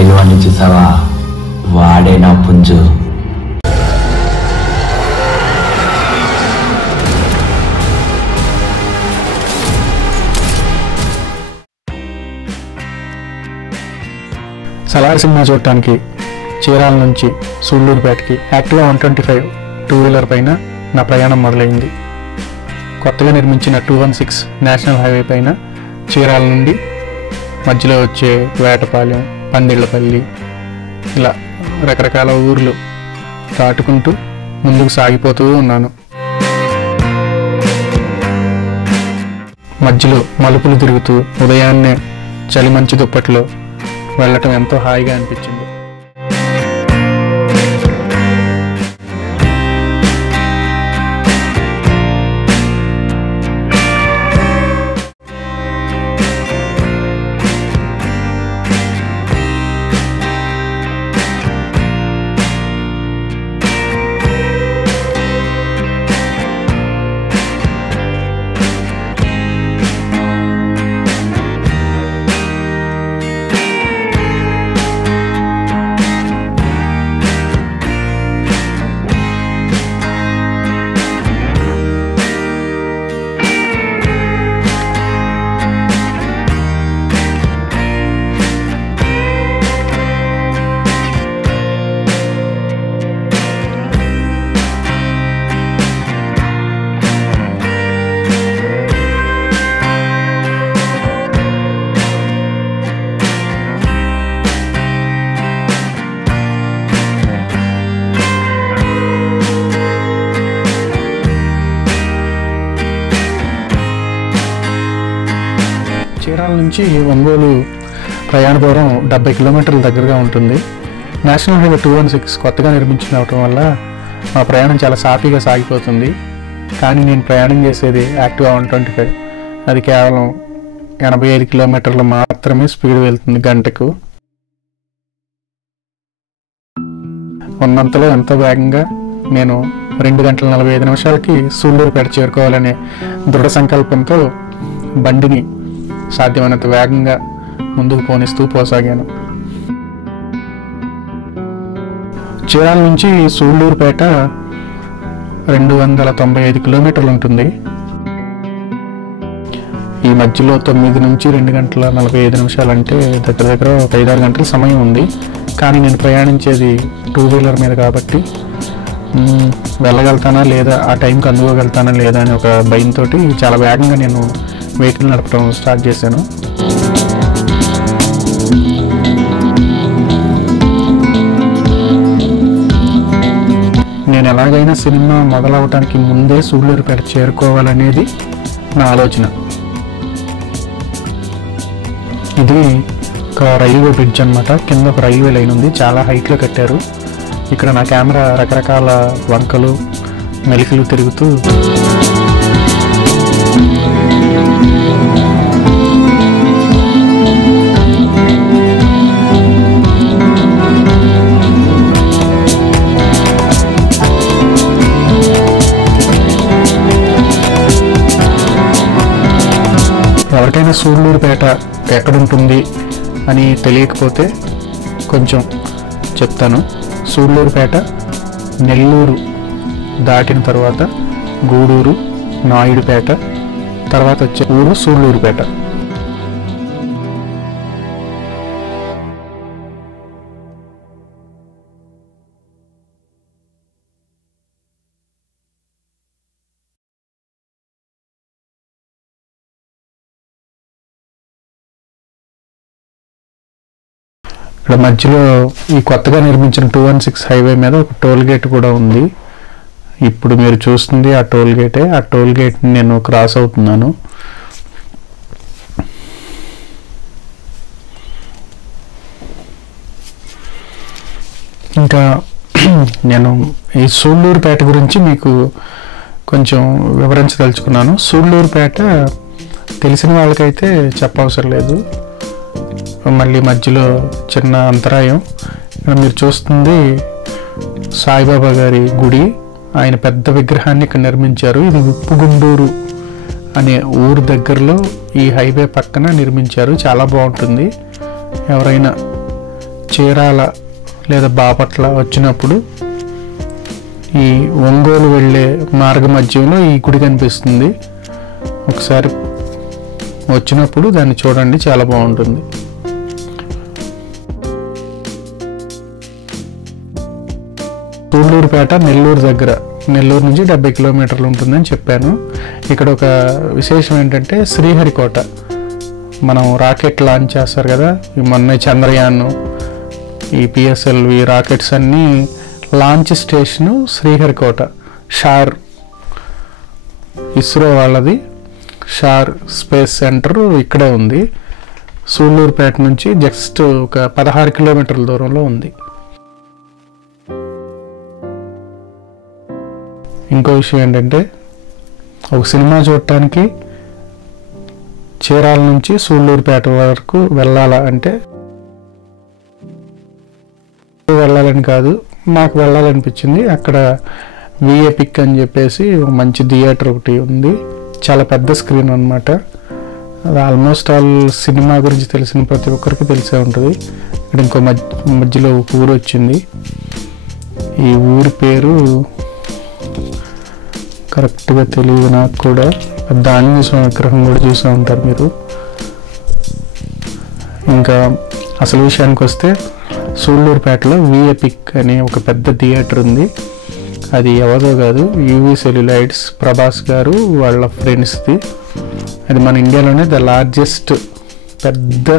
ఎలువని చూసావా? వాడే నా పుంజు. సలార్ సినిమా చూడటానికి చీరాల నుంచి సూళ్ళూరుపేటకి యాక్టివా 125 టూ వీలర్ పైన నా ప్రయాణం మొదలైంది. కొత్తగా నిర్మించిన 216 నేషనల్ హైవే పైన చీరాల నుండి మధ్యలో వచ్చే వేటపాలెం, పందిళ్ళపల్లి ఇలా రకరకాల ఊర్లు దాటుకుంటూ ముందుకు సాగిపోతూ ఉన్నాను. మధ్యలో మలుపులు తిరుగుతూ ఉదయాన్నే చలి మంచి దుప్పట్లో వెళ్ళటం ఎంతో హాయిగా అనిపించింది. చీరాల నుంచి ఒంగోలు ప్రయాణ దూరం 70 కిలోమీటర్ల దగ్గరగా ఉంటుంది. నేషనల్ హైవే 216 కొత్తగా నిర్మించడం వల్ల మా ప్రయాణం చాలా సాఫీగా సాగిపోతుంది. కానీ నేను ప్రయాణం చేసేది యాక్టివా 125. అది కేవలం 85 కిలోమీటర్లు మాత్రమే స్పీడ్ వెళ్తుంది గంటకు. ఉన్నంతలో ఎంతో వేగంగా నేను 2 గంటల 45 నిమిషాలకి సూళ్ళూరుపేట చేరుకోవాలనే దృఢ సంకల్పంతో బండిని సాధ్యమైనంత వేగంగా ముందుకు పోసాగాను. చీరాల నుంచి సూళ్ళూరుపేట 295 కిలోమీటర్లు ఉంటుంది. ఈ మధ్యలో 9 నుంచి 2 గంటల 45 నిమిషాలు అంటే దగ్గర దగ్గర 5-6 గంటల సమయం ఉంది. కానీ నేను ప్రయాణించేది టూ వీలర్ మీద కాబట్టి వెళ్ళగలుగుతానా లేదా, ఆ టైంకి అందుకోగలుగుతానా లేదా అని ఒక భయంతో చాలా వేగంగా నేను వెహికల్ నడపడం స్టార్ట్ చేశాను. నేను ఎలాగైనా సినిమా మొదలవటానికి ముందే సూళ్ళూరుపేట చేరుకోవాలనేది నా ఆలోచన. ఇది ఒక రైల్వే బ్రిడ్జ్ అన్నమాట. కింద ఒక రైల్వే లైన్ ఉంది, చాలా హైట్లో కట్టారు. ఇక్కడ నా కెమెరా రకరకాల వంకలు మెలికలు తిరుగుతూ ఎవరికైనా సూళ్ళూరుపేట ఎక్కడుంటుంది అని తెలియకపోతే కొంచెం చెప్తాను. సూళ్ళూరుపేట నెల్లూరు దాటిన తర్వాత గూడూరు, నాయుడుపేట, తర్వాత వచ్చే ఊరు సూళ్ళూరుపేట. ఇక్కడ మధ్యలో ఈ కొత్తగా నిర్మించిన 216 హైవే మీద ఒక టోల్ గేట్ కూడా ఉంది. ఇప్పుడు మీరు చూస్తుంది ఆ టోల్ గేటే. ఆ టోల్ గేట్ని నేను క్రాస్ అవుతున్నాను. ఇంకా నేను ఈ సూళ్ళూరుపేట గురించి మీకు కొంచెం వివరించదలుచుకున్నాను. సూళ్ళూరుపేట తెలిసిన వాళ్ళకైతే చెప్పవసరం లేదు. మళ్ళీ మధ్యలో చిన్న అంతరాయం. మీరు చూస్తుంది సాయిబాబా గారి గుడి. ఆయన పెద్ద విగ్రహాన్ని ఇక్కడ నిర్మించారు. ఇది ఉప్పుగుండూరు అనే ఊరు దగ్గరలో ఈ హైవే పక్కన నిర్మించారు. చాలా బాగుంటుంది. ఎవరైనా చీరాల లేదా బాపట్ల వచ్చినప్పుడు ఈ ఒంగోలు వెళ్ళే మార్గ మధ్యంలో ఈ గుడి కనిపిస్తుంది. ఒకసారి వచ్చినప్పుడు దాన్ని చూడండి, చాలా బాగుంటుంది. సూళ్ళూరుపేట నెల్లూరు దగ్గర, నెల్లూరు నుంచి 70 కిలోమీటర్లు ఉంటుందని చెప్పాను. ఇక్కడ ఒక విశేషం ఏంటంటే శ్రీహరికోట. మనం రాకెట్ లాంచ్ చేస్తారు కదా, మొన్న చంద్రయాన్, ఈ పిఎస్ఎల్వి రాకెట్స్ అన్నీ లాంచ్ స్టేషను శ్రీహరికోట. షార్ ఇస్రో వాళ్ళది షార్ స్పేస్ సెంటర్ ఇక్కడే ఉంది. సూళ్ళూరుపేట నుంచి జస్ట్ ఒక 16 కిలోమీటర్ల దూరంలో ఉంది. ఇంకో విషయం ఏంటంటే ఒక సినిమా చూడటానికి చీరాల నుంచి సూళ్ళూరుపేట వరకు వెళ్ళాలా అంటే, వెళ్ళాలని కాదు, నాకు వెళ్ళాలనిపించింది. అక్కడ విఏపిక్ అని చెప్పేసి ఒక మంచి థియేటర్ ఒకటి ఉంది. చాలా పెద్ద స్క్రీన్ అనమాట. అది ఆల్మోస్ట్ ఆల్ సినిమా గురించి తెలిసిన ప్రతి ఒక్కరికి తెలిసే ఉంటుంది. ఇక్కడ ఇంకో మధ్యలో ఒక ఊరు వచ్చింది. ఈ ఊరి పేరు కరెక్ట్గా తెలియదు నాకు కూడా. పెద్ద ఆంజనేయ స్వామి విగ్రహం కూడా చూసే ఉంటారు మీరు. ఇంకా అసలు విషయానికి వస్తే సూళ్ళూరుపేటలో విఏపిక్ అనే ఒక పెద్ద థియేటర్ ఉంది. అది ఎవరో కాదు, యూవి సెల్యులైట్స్ ప్రభాస్ గారు వాళ్ళ ఫ్రెండ్స్ది. అది మన ఇండియాలోనే ద లార్జెస్ట్ పెద్ద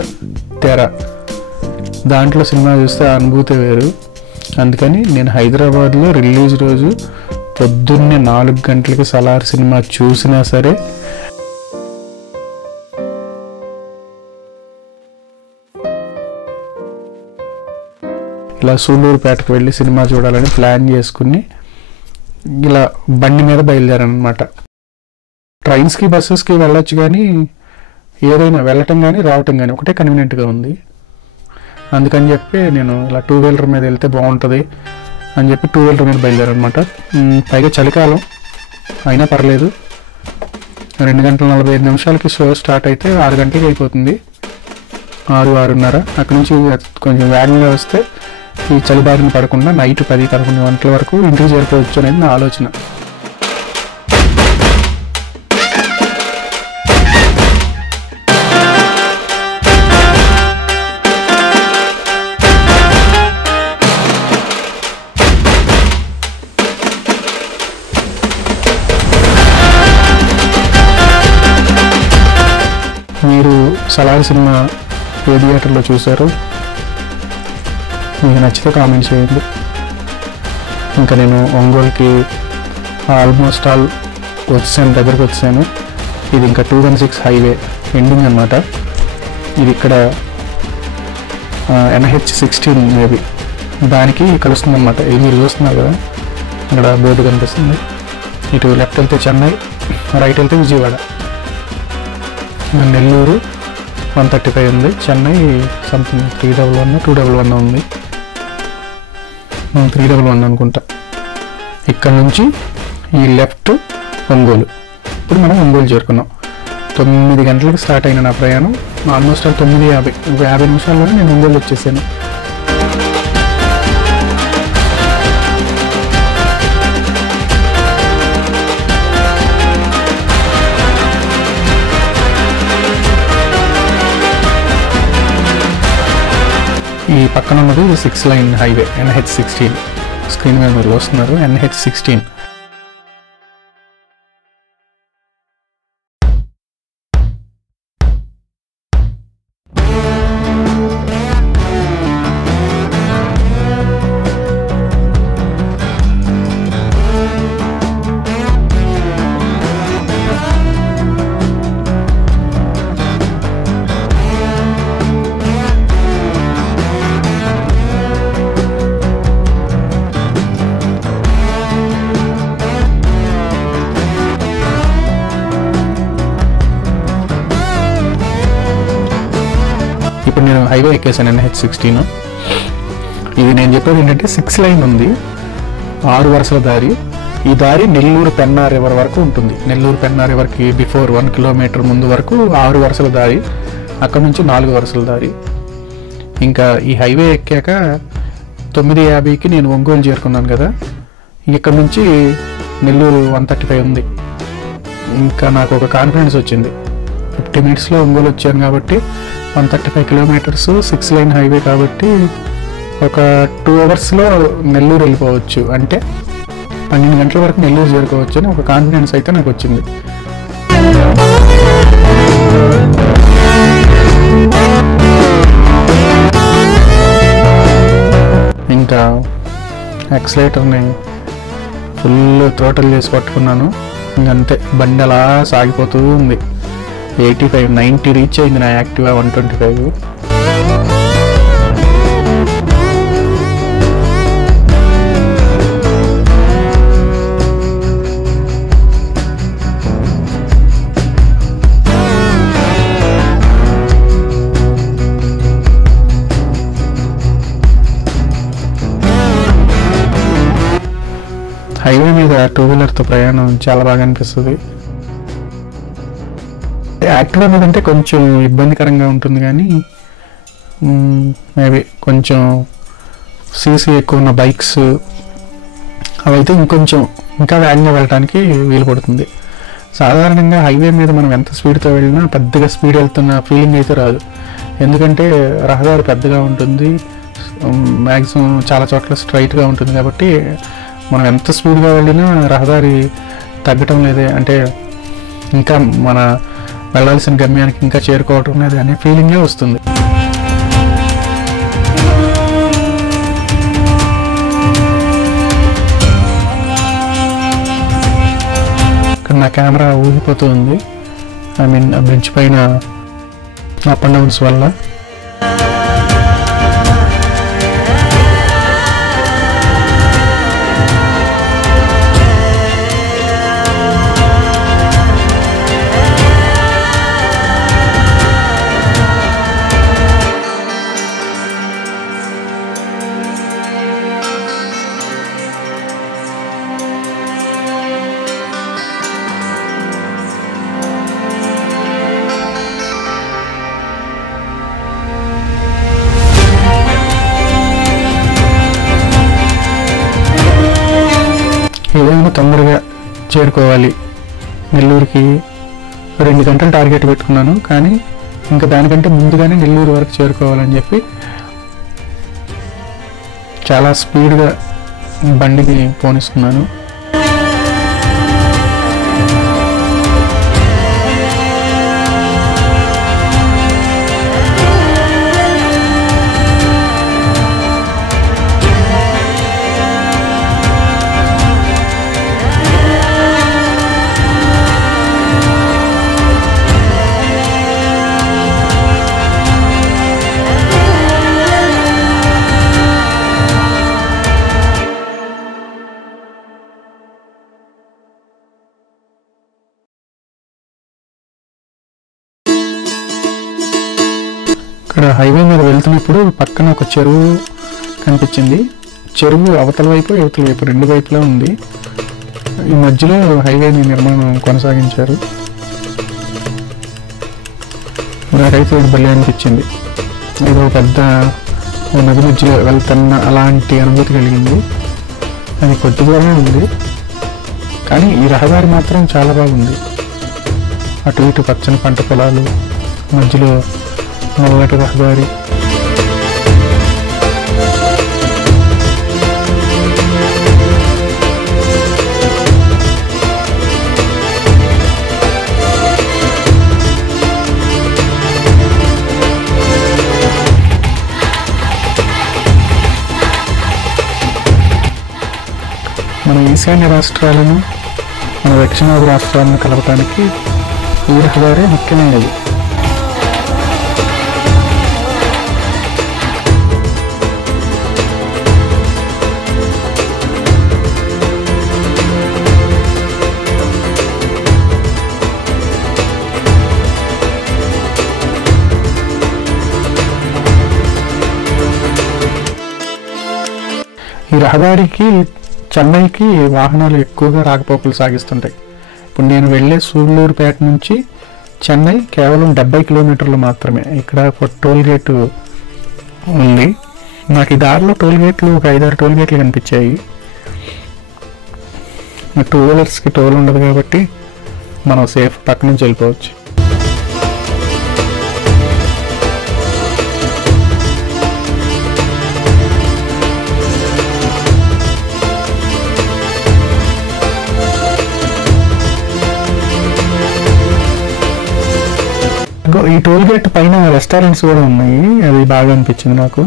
తెర. దాంట్లో సినిమా చూస్తే ఆ అనుభూతి వేరు. అందుకని నేను హైదరాబాద్లో రిలీజ్ రోజు పొద్దున్నే 4 గంటలకి సలార్ సినిమా చూసినా సరే ఇలా సూళ్ళూరుపేటకు వెళ్ళి సినిమా చూడాలని ప్లాన్ చేసుకుని ఇలా బండి మీద బయలుదేరానమాట. ట్రైన్స్కి బస్సెస్కి వెళ్ళొచ్చు, కానీ ఏదైనా వెళ్ళటం కానీ రావటం కానీ ఒకటే కన్వీనియంట్గా ఉంది. అందుకని చెప్పి నేను ఇలా 2 వీలర్ మీద వెళ్తే బాగుంటుంది అని చెప్పి 2 వీలర్ మీద బయలుదేరనమాట. పైగా చలికాలం అయినా పర్లేదు. 2 గంటల 45 నిమిషాలకి షో స్టార్ట్ అయితే 6 గంటలకి అయిపోతుంది. 6-6:30. అక్కడి నుంచి కొంచెం వేగంగా వస్తే ఈ చలిబారిన పడకుండా నైట్ 10-11 గంటల వరకు ఇంటికి చేరుకోవచ్చు అనేది నా ఆలోచన. మీరు సలార్ సినిమా ఏ థియేటర్లో చూశారు? మీకు నచ్చితే కామెంట్ చేయండి. ఇంకా నేను ఒంగోలుకి ఆల్మోస్ట్ ఆల్ దగ్గరికి వచ్చాను. ఇది ఇంకా 216 హైవే ఎండింగ్ అనమాట. ఇది ఇక్కడ NH16 మేబీ దానికి కలుస్తుంది అనమాట. ఇది మీరు చూస్తున్నారు కదా, ఇక్కడ బోర్డు కనిపిస్తుంది. ఇటు లెఫ్ట్ వెళ్తే చెన్నై, రైట్ వెళ్తే విజయవాడ. నెల్లూరు 135 ఉంది, చెన్నై సంథింగ్ 311 211 ఉంది, 311 అనుకుంటా. ఇక్కడ నుంచి ఈ లెఫ్ట్ ఒంగోలు. ఇప్పుడు మనం ఒంగోలు చేరుకున్నాం. 9 గంటలకు స్టార్ట్ అయిన నా ప్రయాణం ఆల్మోస్ట్ 9:50, 50 నిమిషాల్లోనే నేను ఒంగోలు వచ్చేసాను. ఈ పక్కన ఉన్నది 6 లైన్ హైవే NH16. స్క్రీన్ మీద మీరు వస్తున్నారు NH16. ఇప్పుడు నేను హైవే ఎక్కేసాను NH16. ఇది నేను చెప్పేది ఏంటంటే 6 లైన్ ఉంది, 6 వరుసల దారి. ఈ దారి నెల్లూరు పెన్నా రివర్ వరకు ఉంటుంది. నెల్లూరు పెన్నా రివర్కి బిఫోర్ 1 కిలోమీటర్ ముందు వరకు 6 వరుసల దారి, అక్కడ నుంచి 4 వరుసల దారి. ఇంకా ఈ హైవే ఎక్కాక 9:50కి నేను ఒంగోలు చేరుకున్నాను కదా, ఇక్కడ నుంచి నెల్లూరు 135 ఉంది. ఇంకా నాకు ఒక కాన్ఫిడెన్స్ వచ్చింది, 50 మినిట్స్లో ఒంగోలు వచ్చాను కాబట్టి 135 కిలోమీటర్స్ 6 లైన్ హైవే కాబట్టి ఒక 2 అవర్స్లో నెల్లూరు వెళ్ళిపోవచ్చు, అంటే 12 గంటల వరకు నెల్లూరు చేరుకోవచ్చు అని ఒక కాన్ఫిడెన్స్ అయితే నాకు వచ్చింది. ఇంకా యాక్సిలేటర్ని ఫుల్ థ్రోటల్ చేసి పట్టుకున్నాను. ఇంకంతే, బండి అలా సాగిపోతూ ఉంది. 85, 90 రీచ్ అయింది నా యాక్టివా 125. హైవే మీద 2 వీలర్తో ప్రయాణం చాలా బాగా అనిపిస్తుంది. యాక్టివా మీద అంటే కొంచెం ఇబ్బందికరంగా ఉంటుంది, కానీ మేబీ కొంచెం సీసీ ఎక్కువ ఉన్న బైక్స్ అవైతే ఇంకా వేగంగా వెళ్ళడానికి వీలు పడుతుంది. సాధారణంగా హైవే మీద మనం ఎంత స్పీడ్తో వెళ్ళినా పెద్దగా స్పీడ్ వెళ్తున్న ఫీలింగ్ అయితే రాదు, ఎందుకంటే రహదారి పెద్దగా ఉంటుంది, మ్యాక్సిమం చాలా చోట్ల స్ట్రైట్గా ఉంటుంది కాబట్టి మనం ఎంత స్పీడ్గా వెళ్ళినా రహదారి తగ్గటం లేదే, అంటే ఇంకా మన వెళ్ళాల్సిన గమ్యానికి ఇంకా చేరుకోవటం లేదు అనే ఫీలింగే వస్తుంది. ఇక్కడ నా కెమెరా ఊగిపోతూ ఉంది, ఐ మీన్ బ్రిడ్జ్ పైన అప్ అండ్ డౌన్స్ వల్ల. ఏదైనా తొందరగా చేరుకోవాలి, నెల్లూరుకి 2 గంటలు టార్గెట్ పెట్టుకున్నాను, కానీ ఇంకా దానికంటే ముందుగానే నెల్లూరు వరకు చేరుకోవాలని చెప్పి చాలా స్పీడ్గా బండిని పోనిస్తున్నాను. ఇక్కడ హైవే మీద వెళ్తున్నప్పుడు పక్కన ఒక చెరువు కనిపించింది. చెరువు అవతల వైపు యువతల వైపు 2 వైపులా ఉంది. ఈ మధ్యలో హైవేని నిర్మాణం కొనసాగించారు. నాకైతే ఇది భలే అనిపించింది, ఏదో పెద్ద నది మధ్యలో వెళ్తున్న అలాంటి అనుభూతి కలిగింది. అది కొద్ది దూరమే ఉంది, కానీ ఈ రహదారి మాత్రం చాలా బాగుంది. అటు ఇటు పచ్చని పంట పొలాలు, మధ్యలో నల్లటి రహదారి. మన ఈశాన్య రాష్ట్రాలను మన దక్షిణాది రాష్ట్రాలను కలపడానికి ఈ రహదారి ముఖ్యమైనది. ఈ రహదారికి చెన్నైకి వాహనాలు ఎక్కువగా రాకపోకలు సాగిస్తుంటాయి. ఇప్పుడు నేను వెళ్ళే సూళ్ళూరుపేట నుంచి చెన్నై కేవలం 70 కిలోమీటర్లు మాత్రమే. ఇక్కడ టోల్ గేటు ఉంది. నాకు ఈ దారిలో టోల్ గేట్లు ఒక 5-6 టోల్ గేట్లు కనిపించాయి. 2 వీలర్స్కి టోల్ ఉండదు కాబట్టి మనం సేఫ్ పక్క నుంచి వెళ్ళిపోవచ్చు. ఈ టోల్ గేట్ పైన రెస్టారెంట్స్ కూడా ఉన్నాయి. అది బాగా అనిపించింది నాకు.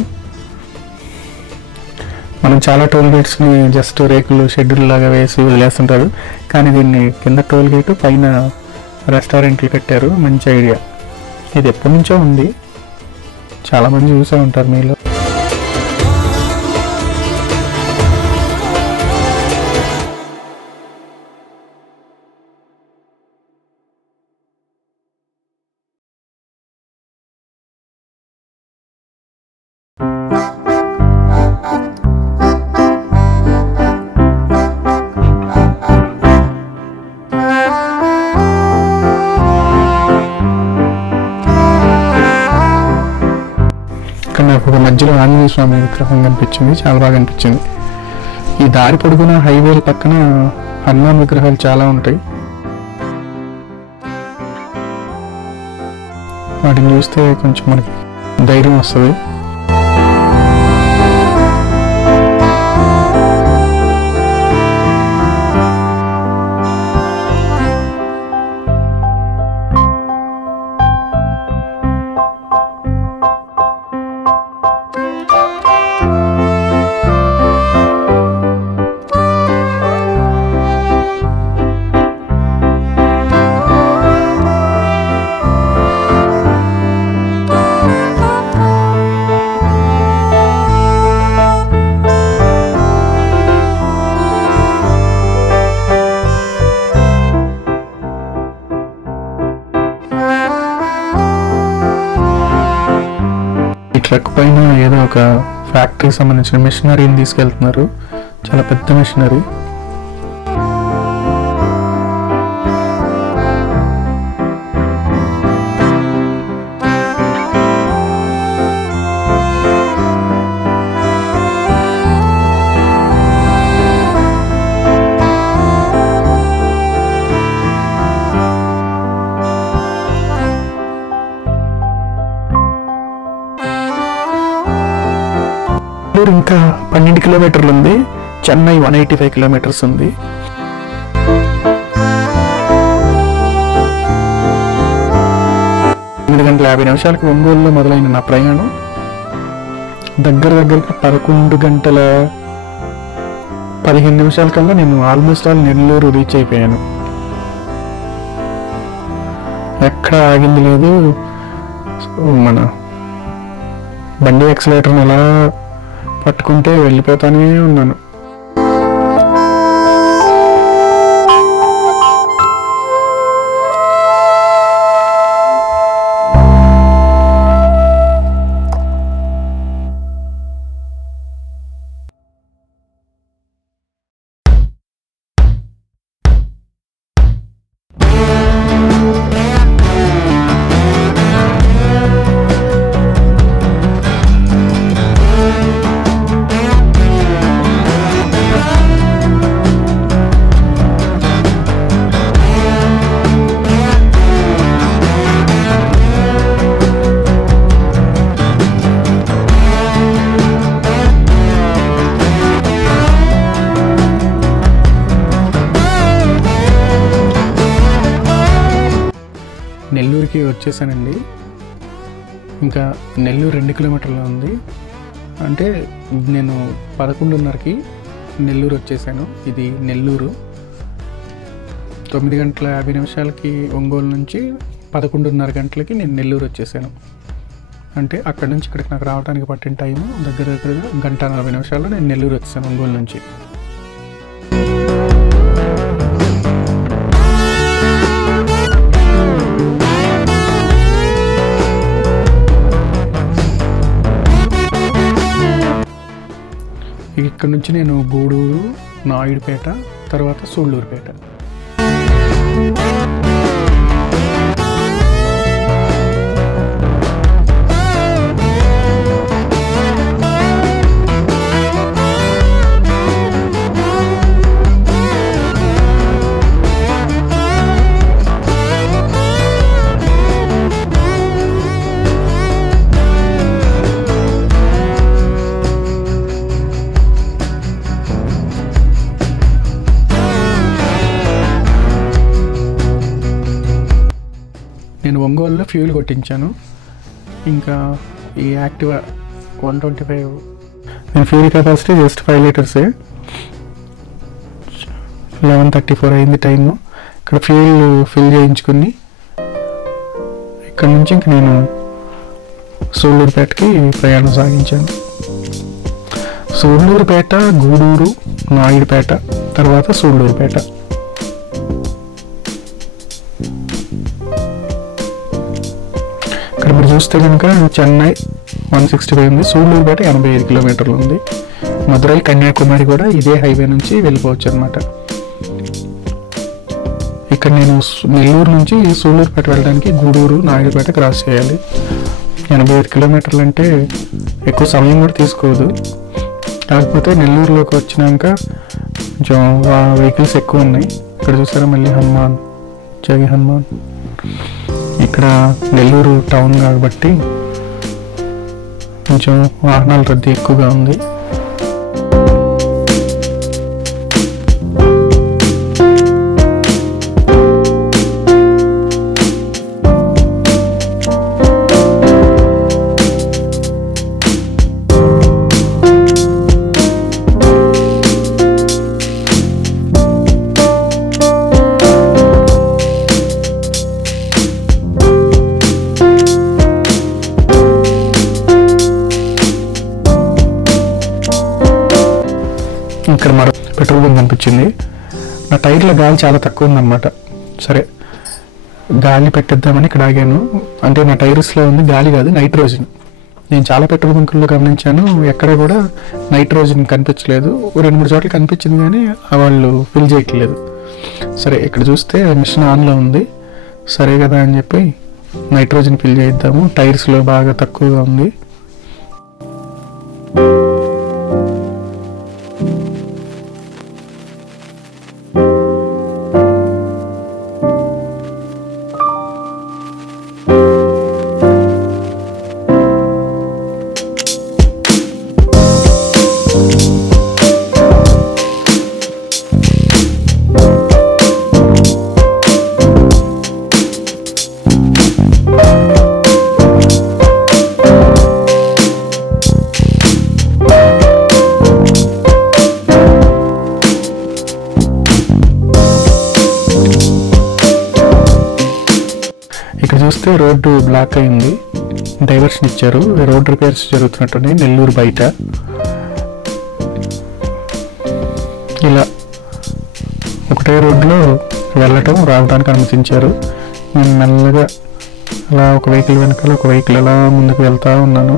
మనం చాలా టోల్ గేట్స్ని జస్ట్ రేకులు షెడ్యూల్ లాగా వేసి వదిలేస్తుంటారు, కానీ దీన్ని కింద టోల్ గేటు పైన రెస్టారెంట్లు కట్టారు. మంచి ఐడియా. ఇది ఎప్పటి నుంచో ఉంది, చాలామంది చూసే ఉంటారు మీలో. నాకు ఒక మధ్యలో ఆంజనేయ స్వామి విగ్రహం కనిపించింది, చాలా బాగా అనిపించింది. ఈ దారి పొడుగున హైవేల పక్కన హనుమాన్ విగ్రహాలు చాలా ఉంటాయి. వాటిని చూస్తే కొంచెం మనకి ధైర్యం వస్తుంది. ట్రక్ పైన ఏదో ఒక ఫ్యాక్టరీకి సంబంధించిన మిషనరీని తీసుకెళ్తున్నారు. చాలా పెద్ద మిషనరీ. ఇంకా 12 కిలోమీటర్లు ఉంది. చెన్నై 185 కిలోమీటర్స్ ఉంది. ఎనిమిది గంటల 50 నిమిషాలకు ఒంగోలులో మొదలైన నా ప్రయాణం దగ్గరగా 11 గంటల 15 నిమిషాల కల్లా నేను ఆల్మోస్ట్ ఆల్ నెల్లూరు రీచ్ అయిపోయాను. ఎక్కడ ఆగింది లేదు. మన బండి యాక్సిలేటర్ని ఎలా పట్టుకుంటే వెళ్ళిపోతానే ఉన్నాను. నెల్లూరుకి వచ్చేసానండి. ఇంకా నెల్లూరు 2 కిలోమీటర్లు ఉంది. అంటే నేను 11:30కి నెల్లూరు వచ్చేసాను. ఇది నెల్లూరు. 9 గంటల 50 నిమిషాలకి ఒంగోలు నుంచి 11:30 గంటలకి నేను నెల్లూరు వచ్చేసాను. అంటే అక్కడి నుంచి ఇక్కడికి నాకు రావడానికి పట్టిన టైము దగ్గర 1:40 నిమిషాల్లో నేను నెల్లూరు వచ్చేసాను ఒంగోలు నుంచి. ఇక్కడ నుంచి నేను గూడూరు, నాయుడుపేట, తర్వాత సూళ్ళూరుపేట. నేను ఒంగోలులో ఫ్యూల్ కొట్టించాను. ఇంకా ఈ యాక్టివా 125 నేను ఫ్యూల్ కెపాసిటీ జస్ట్ 5 లీటర్సే. 11:34 అయింది టైము. ఇక్కడ ఫ్యూల్ ఫిల్ చేయించుకుని ఇక్కడ నుంచి ఇంక నేను సూళ్ళూరుపేటకి ప్రయాణం సాగించాను. సూళ్ళూరుపేట, గూడూరు, నాయుడుపేట, తర్వాత సూళ్ళూరుపేట. ఇక్కడ మీరు చూస్తే కనుక చెన్నై 165 ఉంది, సూళ్ళూరుపేట 85 కిలోమీటర్లు ఉంది. మదురై, కన్యాకుమారి కూడా ఇదే హైవే నుంచి వెళ్ళిపోవచ్చు అనమాట. ఇక్కడ నేను నెల్లూరు నుంచి సూళ్ళూరుపేట వెళ్ళడానికి గూడూరు, నాయుడుపేట క్రాస్ చేయాలి. 85 కిలోమీటర్లు అంటే ఎక్కువ సమయం కూడా తీసుకోదు. కాకపోతే నెల్లూరులోకి వచ్చినాక కొంచెం వెహికల్స్ ఎక్కువ ఉన్నాయి. ఇక్కడ చూసారా మళ్ళీ హనుమాన్, జై హనుమాన్. ఇక్కడ నెల్లూరు టౌన్ కాబట్టి కొంచెం వాహనాల రద్దీ ఎక్కువగా ఉంది. ఇక్కడ మరో పెట్రోల్ బంక్ కనిపించింది. నా టైర్లో గాలి చాలా తక్కువ ఉందన్నమాట. సరే గాలి పెట్టేద్దామని ఇక్కడ ఆగాను. అంటే నా టైర్స్లో ఉంది గాలి కాదు, నైట్రోజన్. నేను చాలా పెట్రోల్ బంకుల్లో గమనించాను, ఎక్కడ కూడా నైట్రోజన్ కనిపించలేదు. 2-3 చోట్ల కనిపించింది కానీ వాళ్ళు ఫిల్ చేయట్లేదు. సరే ఇక్కడ చూస్తే మిషన్ ఆన్లో ఉంది. సరే కదా అని చెప్పి నైట్రోజన్ ఫిల్ చేద్దాము, టైర్స్లో బాగా తక్కువగా ఉంది. ఇక్కడ చూస్తే రోడ్డు బ్లాక్ అయింది, డైవర్షన్ ఇచ్చారు. రోడ్ రిపేర్స్ జరుగుతున్నట్టున్నాయి నెల్లూరు బయట. ఇలా ఒకటే రోడ్లో వెళ్ళటం రావడానికి అనుమతించారు. నేను మెల్లగా అలా ఒక వెహికల్ వెనకాల ఒక వెహికల్ అలా ముందుకు వెళ్తూ ఉన్నాను.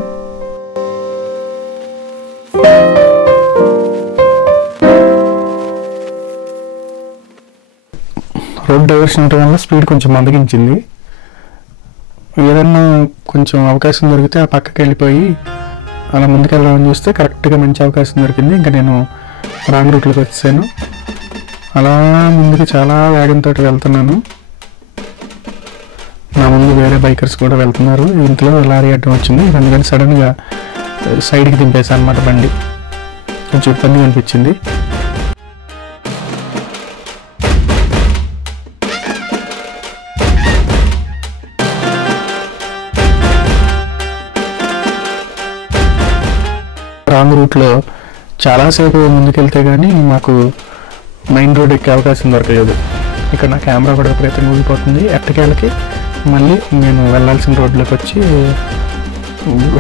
రోడ్ డైవర్షన్ ఉండటం వల్ల స్పీడ్ కొంచెం మందగించింది. ఏదన్నా కొంచెం అవకాశం దొరికితే ఆ పక్కకి వెళ్ళిపోయి అలా ముందుకు వెళ్ళాలని చూస్తే కరెక్ట్గా మంచి అవకాశం దొరికింది. ఇంకా నేను రాంగ్ రూట్లోకి వచ్చాను. అలా ముందుకు చాలా వేగంతో వెళ్తున్నాను. నా ముందు వేరే బైకర్స్ కూడా వెళ్తున్నారు. ఇంట్లో లారీ అడ్డం వచ్చింది, అందుకని సడన్గా సైడ్కి దింపేశాను అన్నమాట బండి. కొంచెం ఇబ్బందిగా అనిపించింది. రాంగ్ రూట్లో చాలాసేపు ముందుకెళ్తే కానీ మాకు మెయిన్ రోడ్ ఎక్కే అవకాశం దొరకలేదు. ఇక్కడ నా కెమెరా కూడా విపరీతంగా ఊగిపోతుంది. ఎట్టకేళ్ళకి మళ్ళీ నేను వెళ్ళాల్సిన రోడ్లోకి వచ్చి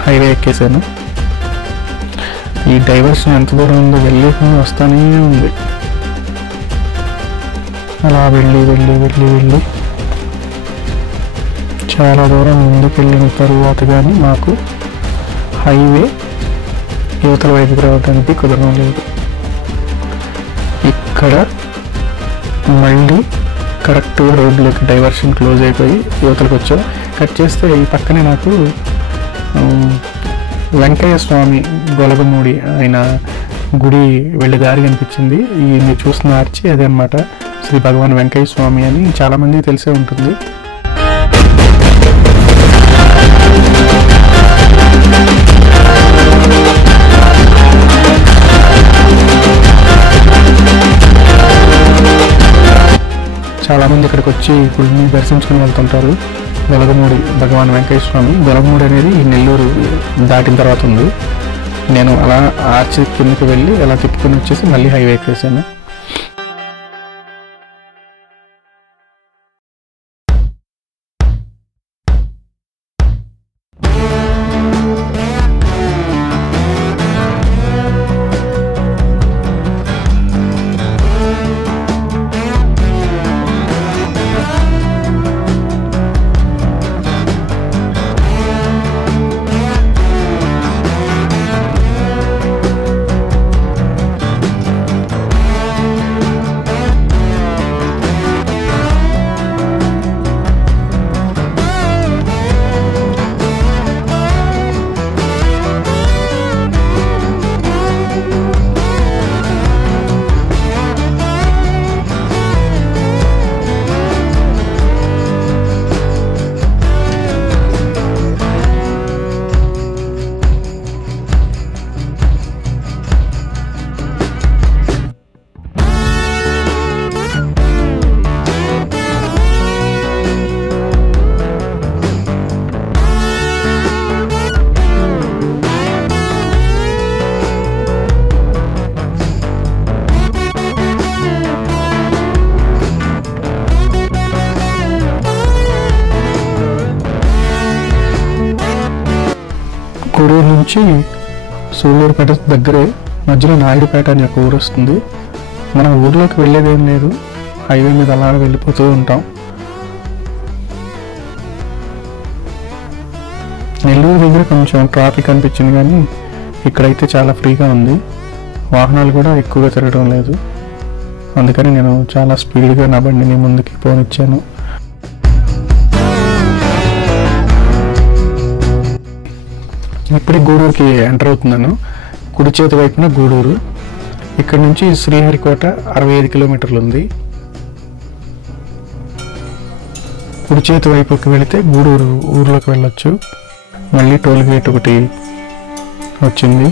హైవే ఎక్కేసాను. ఈ డైవర్షన్ ఎంత దూరం ఉందో వెళ్ళి వస్తూనే ఉంది. అలా వెళ్ళి వెళ్ళి వెళ్ళి వెళ్ళి చాలా దూరం ముందుకు వెళ్ళిన తరువాత కానీ మాకు హైవే యువతల వైపుకి రావడానికి కుదరడం లేదు. ఇక్కడ మళ్ళీ కరెక్ట్గా రోడ్లోకి డైవర్షన్ క్లోజ్ అయిపోయి యువతలకు వచ్చాం. కట్ చేస్తే ఈ పక్కనే నాకు వెంకయ్య స్వామి గొలగమూడి ఆయన గుడి వెళ్ళే దారి కనిపించింది. ఈ మీరు చూస్తున్న ఆర్చి అదే అన్నమాట, శ్రీ భగవాన్ వెంకయ్య స్వామి అని చాలామందికి తెలిసే ఉంటుంది. చాలామంది ఇక్కడికి వచ్చి గుడిని దర్శించుకుని వెళ్తుంటారు. గొలగమూడి భగవాన్ వెంకయ్య స్వామి. గొలగమూడి అనేది ఈ నెల్లూరు దాటిన తర్వాత ఉంది. నేను అలా ఆర్చి కిందకి వెళ్ళి అలా తిప్పుకొని వచ్చేసి మళ్ళీ హైవే ఎక్కేసాను. గూడూరు నుంచి సూళ్ళూరుపేట దగ్గరే మధ్యలో నాయుడుపేట అని ఒక ఊరు వస్తుంది. మనం ఊర్లోకి వెళ్ళేదేం లేదు, హైవే మీద అలా వెళ్ళిపోతూ ఉంటాం. నెల్లూరు దగ్గర కొంచెం ట్రాఫిక్ అనిపించింది, కానీ ఇక్కడైతే చాలా ఫ్రీగా ఉంది. వాహనాలు కూడా ఎక్కువగా తిరగడం లేదు. అందుకని నేను చాలా స్పీడ్గా నా బండిని ముందుకి పోనిచ్చాను. ఇప్పుడే గూడూరుకి ఎంటర్ అవుతున్నాను. కుడి చేతి వైపున గూడూరు. ఇక్కడ నుంచి శ్రీహరికోట 65 కిలోమీటర్లు ఉంది. కుడి చేతి వైపుకి వెళితే గూడూరు ఊర్లోకి వెళ్ళొచ్చు. మళ్ళీ టోల్ గేట్ ఒకటి వచ్చింది.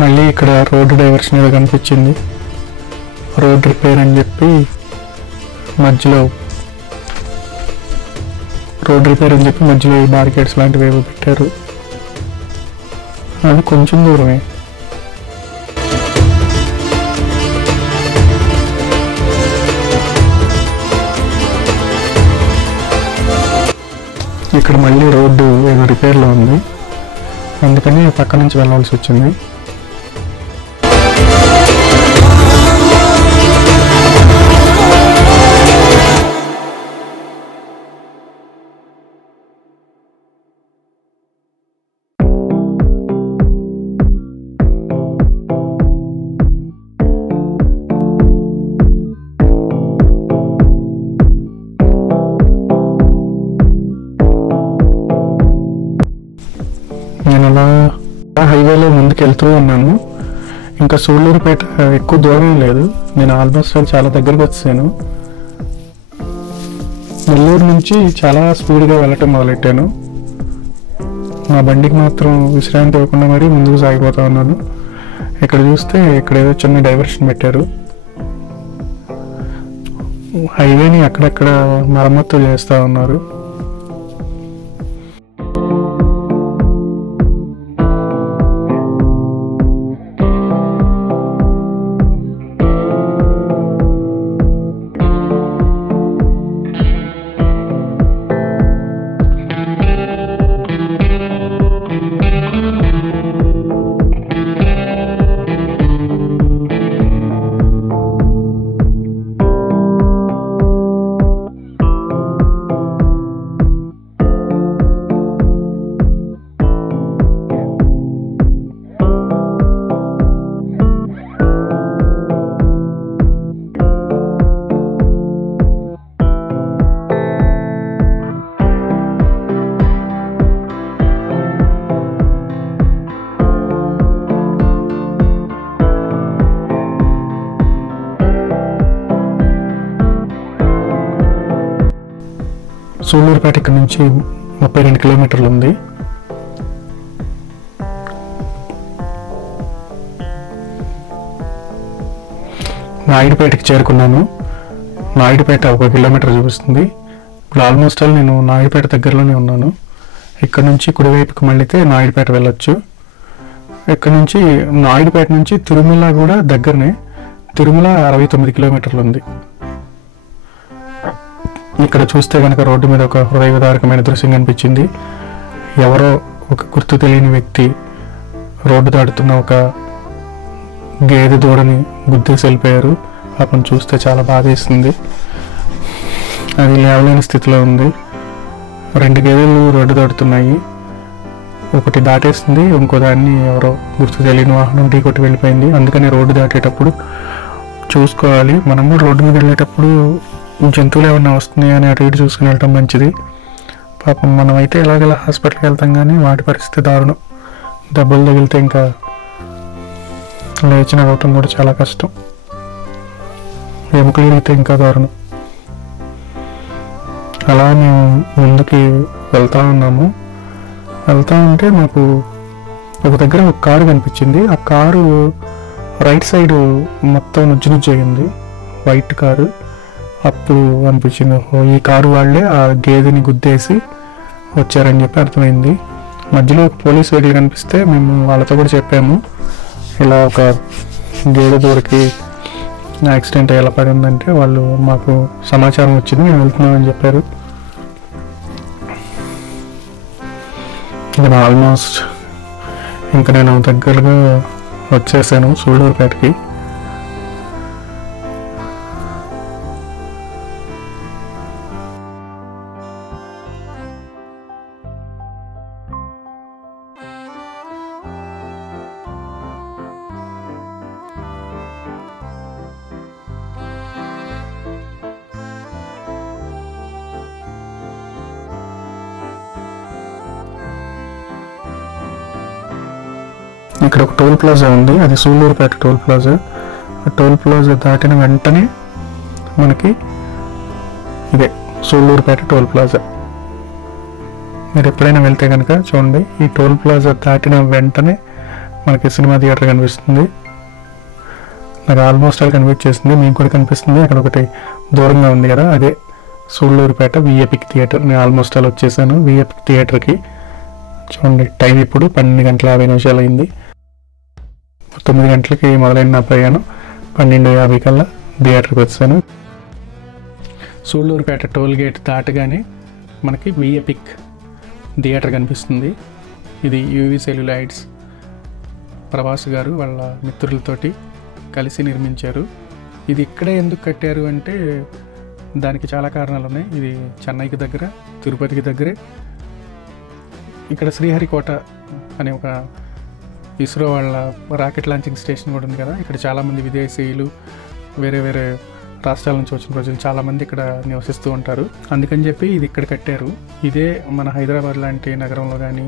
మళ్ళీ ఇక్కడ రోడ్డు డైవర్షన్ ఏదో కనిపించింది. రోడ్ రిపేర్ అని చెప్పి మధ్యలో ఈ బారికేడ్స్ లాంటివి ఏవో పెట్టారు. అది కొంచెం దూరమే. ఇక్కడ మళ్ళీ రోడ్డు ఏదో రిపేర్లో ఉంది, అందుకని పక్క నుంచి వెళ్ళాల్సి వచ్చింది. నేను అలా హైవేలో ముందుకు వెళ్తూ ఉన్నాను. ఇంకా సూళ్ళూరుపేట ఎక్కువ దూరం లేదు, నేను ఆల్మోస్ట్ చాలా దగ్గరకు వచ్చాను. నెల్లూరు నుంచి చాలా స్పీడ్గా వెళ్ళటం మొదలెట్టాను. నా బండికి మాత్రం విశ్రాంతి ఇవ్వకుండా మరీ ముందుకు సాగిపోతా ఉన్నాను. ఇక్కడ చూస్తే ఇక్కడ ఏదో చిన్న డైవర్షన్ పెట్టారు. హైవేని అక్కడక్కడ మరమ్మతులు చేస్తూ ఉన్నారు. సూళ్ళూరుపేట ఇక్కడ నుంచి 32 కిలోమీటర్లు ఉంది. నాయుడుపేటకి చేరుకున్నాను. నాయుడుపేట 1 కిలోమీటర్ చూపిస్తుంది. ఇప్పుడు ఆల్మోస్ట్ నేను నాయుడుపేట దగ్గరలోనే ఉన్నాను. ఇక్కడ నుంచి కుడివైపుకి మళ్ళీతే నాయుడుపేట వెళ్ళొచ్చు. ఇక్కడ నుంచి నాయుడుపేట నుంచి తిరుమల కూడా దగ్గరనే. తిరుమల 69 కిలోమీటర్లు ఉంది. ఇక్కడ చూస్తే కనుక రోడ్డు మీద ఒక హృదయవిదారకమైన దృశ్యం కనిపించింది. ఎవరో ఒక గుర్తు తెలియని వ్యక్తి రోడ్డు దాటుతున్న ఒక గేదె దూడని గుద్దేసి వెళ్ళిపోయారు. పాపం చూస్తే చాలా బాధేస్తుంది. అది లేవలేని స్థితిలో ఉంది. 2 గేదెలు రోడ్డు దాటుతున్నాయి. ఒకటి దాటేస్తుంది, ఇంకో దాన్ని ఎవరో గుర్తు తెలియని వాహనం ఢీ కొట్టి వెళ్ళిపోయింది. అందుకని రోడ్డు దాటేటప్పుడు చూసుకోవాలి. మనం కూడా రోడ్డు మీద వెళ్ళేటప్పుడు జంతువులు ఏమన్నా వస్తున్నాయి అని అటు ఇటు చూసుకుని వెళ్ళటం మంచిది. పాపం మనమైతే ఎలాగెలా హాస్పిటల్కి వెళ్తాం, కానీ వాటి పరిస్థితి దారుణం. దెబ్బలు తగిలితే ఇంకా లేచి నడవటం కూడా చాలా కష్టం. ఎముకలు ఇరిగితే ఇంకా దారుణం. అలా మేము ముందుకి వెళ్తా ఉన్నాము. వెళ్తా ఉంటే మాకు ఒక దగ్గర ఒక కారు కనిపించింది. ఆ కారు రైట్ సైడ్ మొత్తం నుజ్జు అయింది, వైట్ కారు. అప్పుడు అనిపించింది, ఈ కారు వాళ్ళే ఆ గేదెని గుద్దేసి వచ్చారని చెప్పి అర్థమైంది. మధ్యలో పోలీస్ వెహికల్ కనిపిస్తే మేము వాళ్ళతో కూడా చెప్పాము, ఇలా ఒక గేదె దూడకి యాక్సిడెంట్ ఎలా పడిందంటే వాళ్ళు మాకు సమాచారం వచ్చింది, మేము వెళ్తున్నామని చెప్పారు. నేను ఆల్మోస్ట్ ఇంకా నేను దగ్గరగా వచ్చేసాను సూళ్ళూరుపేటకి. ఇక్కడ ఒక టోల్ ప్లాజా ఉంది, అది సూళ్ళూరుపేట టోల్ ప్లాజా. ఆ టోల్ ప్లాజా దాటిన వెంటనే మనకి ఇదే సూళ్ళూరుపేట టోల్ ప్లాజా. మీరు ఎప్పుడైనా వెళ్తే కనుక చూడండి, ఈ టోల్ ప్లాజా దాటిన వెంటనే మనకి సినిమా థియేటర్ కనిపిస్తుంది. నాకు ఆల్మోస్ట్ ఆల్ కనిపించేసింది, మీకు కూడా కనిపిస్తుంది. అక్కడ ఒకటి దూరంగా ఉంది కదా, అదే సూళ్ళూరుపేట విఏపిక్ థియేటర్. నేను ఆల్మోస్ట్ ఆల్ వచ్చేసాను విఏపిక్ థియేటర్కి. చూడండి టైం ఇప్పుడు 12:50 అయింది. 9 గంటలకి మొదలైన నా ప్రయాణం 12:50 కల్లా థియేటర్కి వచ్చాను. సూళ్ళూరుపేట టోల్ గేట్ దాటగానే మనకి విఏపిక్ థియేటర్ కనిపిస్తుంది. ఇది యూవి సెల్యులాయిడ్స్ ప్రభాస్ గారు వాళ్ళ మిత్రులతోటి కలిసి నిర్మించారు. ఇది ఇక్కడే ఎందుకు కట్టారు అంటే దానికి చాలా కారణాలు ఉన్నాయి. ఇది చెన్నైకి దగ్గర, తిరుపతికి దగ్గరే. ఇక్కడ శ్రీహరికోట అనే ఒక ఇస్రో వాళ్ళ రాకెట్ లాంచింగ్ స్టేషన్ కూడా ఉంది కదా. ఇక్కడ చాలామంది విదేశీయులు, వేరే వేరే రాష్ట్రాల నుంచి వచ్చిన ప్రజలు చాలామంది ఇక్కడ నివసిస్తూ ఉంటారు. అందుకని చెప్పి ఇది ఇక్కడ కట్టారు. ఇదే మన హైదరాబాద్ లాంటి నగరంలో కానీ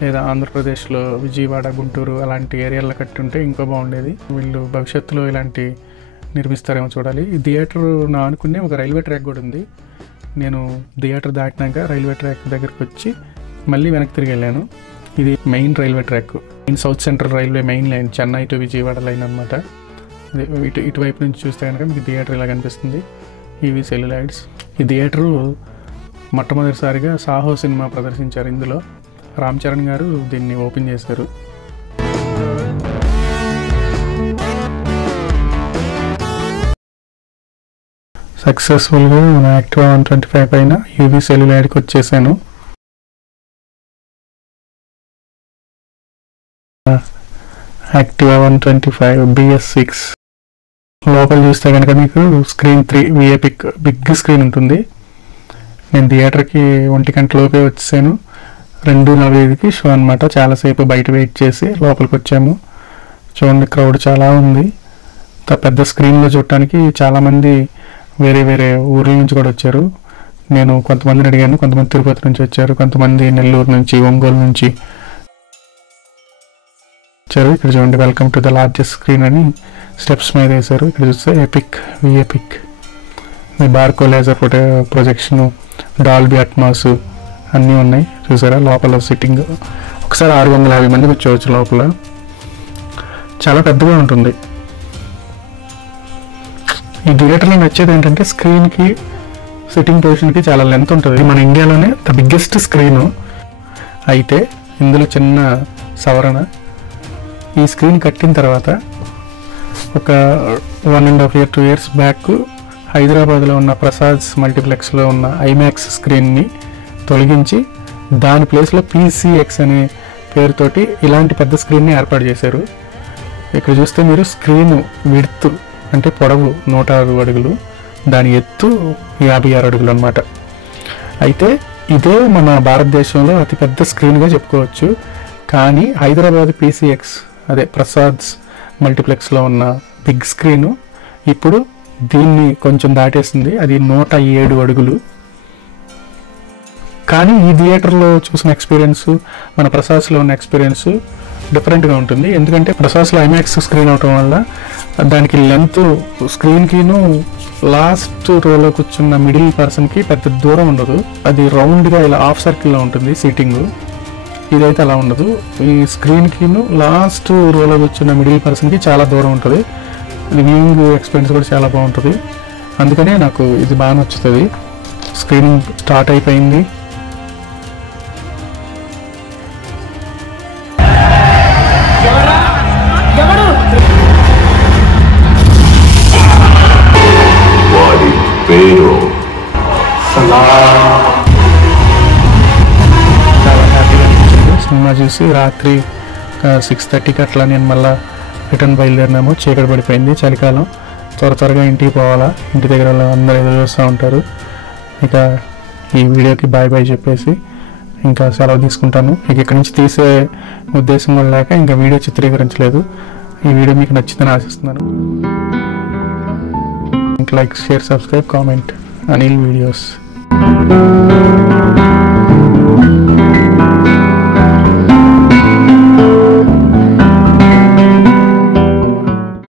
లేదా ఆంధ్రప్రదేశ్లో విజయవాడ, గుంటూరు అలాంటి ఏరియాల్లో కట్టుంటే ఇంకా బాగుండేది. వీళ్ళు భవిష్యత్తులో ఇలాంటి నిర్మిస్తారేమో చూడాలి. ఈ థియేటర్ నా అనుకునే ఒక రైల్వే ట్రాక్ కూడా ఉంది. నేను థియేటర్ దాటినాక రైల్వే ట్రాక్ దగ్గరికి వచ్చి మళ్ళీ వెనక్కి తిరిగి వెళ్ళాను. ఇది main railway track, main south central railway main line, Chennai to Vijayawada line అనమాట. ఇటువైపు నుంచి చూస్తే కనుక మీకు థియేటర్ ఇలా కనిపిస్తుంది, యూవి సెల్యులాయిడ్స్. ఈ థియేటరు మొట్టమొదటిసారిగా సాహో సినిమా ప్రదర్శించారు. ఇందులో రామ్ చరణ్ గారు దీన్ని ఓపెన్ చేశారు. సక్సెస్ఫుల్గా మన యాక్టివా 125 పైన యూవి సెల్యులాయిడ్కి వచ్చేసాను. యాక్టివా 125 BS6 లోపల చూస్తే కనుక మీకు స్క్రీన్ 3 విఏపిక్ బిగ్ స్క్రీన్ ఉంటుంది. నేను థియేటర్కి 1 గంట లోపే వచ్చేసాను. 2:45కి షో అనమాట. చాలాసేపు బయట వెయిట్ చేసి లోపలికి వచ్చాము. చూడండి క్రౌడ్ చాలా ఉంది. పెద్ద స్క్రీన్లో చూడటానికి చాలామంది వేరే వేరే ఊర్ల నుంచి కూడా వచ్చారు. నేను కొంతమందిని అడిగాను, కొంతమంది తిరుపతి నుంచి వచ్చారు, కొంతమంది నెల్లూరు నుంచి, ఒంగోలు నుంచి వచ్చారు. ఇక్కడ చూడండి welcome to the largest screen అని స్టెప్స్ మీద వేశారు. ఇక్కడ చూస్తే ఎపిక్ విఏపిక్, Barco laser projection, Dolby Atmos అన్నీ ఉన్నాయి. చూసారా లోపల సిట్టింగ్ ఒకసారి 650 మంది కూర్చోవచ్చు. లోపల చాలా పెద్దగా ఉంటుంది. ఈ థియేటర్లో నచ్చేది ఏంటంటే స్క్రీన్కి, సిట్టింగ్ పొజిషన్కి చాలా లెంత్ ఉంటుంది. మన ఇండియాలోనే ద బిగ్గెస్ట్ స్క్రీను. అయితే ఇందులో చిన్న సవరణ, ఈ స్క్రీన్ కట్టిన తర్వాత ఒక 1.5 years 2 years బ్యాక్ హైదరాబాద్లో ఉన్న ప్రసాద్స్ మల్టీప్లెక్స్లో ఉన్న ఐమాక్స్ స్క్రీన్ని తొలగించి దాని ప్లేస్లో PCX అనే పేరుతోటి ఇలాంటి పెద్ద స్క్రీన్ని ఏర్పాటు చేశారు. ఇక్కడ చూస్తే మీరు స్క్రీన్ విడ్త్ అంటే పొడవు 106 అడుగులు, దాని ఎత్తు 56 అడుగులు అనమాట. అయితే ఇదే మన భారతదేశంలో అతిపెద్ద స్క్రీన్గా చెప్పుకోవచ్చు. కానీ హైదరాబాద్ PCX అదే ప్రసాద్స్ మల్టీప్లెక్స్లో ఉన్న బిగ్ స్క్రీను ఇప్పుడు దీన్ని కొంచెం దాటేస్తుంది. అది 107 అడుగులు. కానీ ఈ థియేటర్లో చూసిన ఎక్స్పీరియన్స్ మన ప్రసాద్స్లో ఉన్న ఎక్స్పీరియన్స్ డిఫరెంట్గా ఉంటుంది. ఎందుకంటే ప్రసాద్స్లో ఐమాక్స్ స్క్రీన్ అవటం వల్ల దానికి లెంత్ స్క్రీన్కిను లాస్ట్ రోలో కూర్చున్న మిడిల్ పర్సన్కి పెద్ద దూరం ఉండదు. అది రౌండ్గా ఇలా హాఫ్ సర్కిల్లో ఉంటుంది సీటింగ్. ఇదైతే అలా ఉండదు. ఈ స్క్రీన్కిను లాస్ట్ రోలో కూర్చున్న మిడిల్ పర్సన్కి చాలా దూరం ఉంటుంది. వ్యూయింగ్ ఎక్స్పీరియన్స్ కూడా చాలా బాగుంటుంది. అందుకనే నాకు ఇది బాగా నచ్చుతుంది. స్క్రీనింగ్ స్టార్ట్ అయిపోయింది. చాలా హ్యాపీగా అనిపించింది. సినిమా చూసి రాత్రి 6:30కి అట్లా నేను మళ్ళీ రిటర్న్ బయలుదేరినాము. చీకటి పడిపోయింది, చలికాలం. త్వరగా ఇంటికి పోవాలా. ఇంటి దగ్గర అందరూ ఎదురు చూస్తూ ఉంటారు. ఇక ఈ వీడియోకి బాయ్ బాయ్ చెప్పేసి ఇంకా సెలవు తీసుకుంటాను. ఇక ఇక్కడి నుంచి తీసే ఉద్దేశం కూడా లేక ఇంకా వీడియో చిత్రీకరించలేదు. ఈ వీడియో మీకు నచ్చిందని ఆశిస్తున్నాను. Like, share, subscribe, comment Anil videos.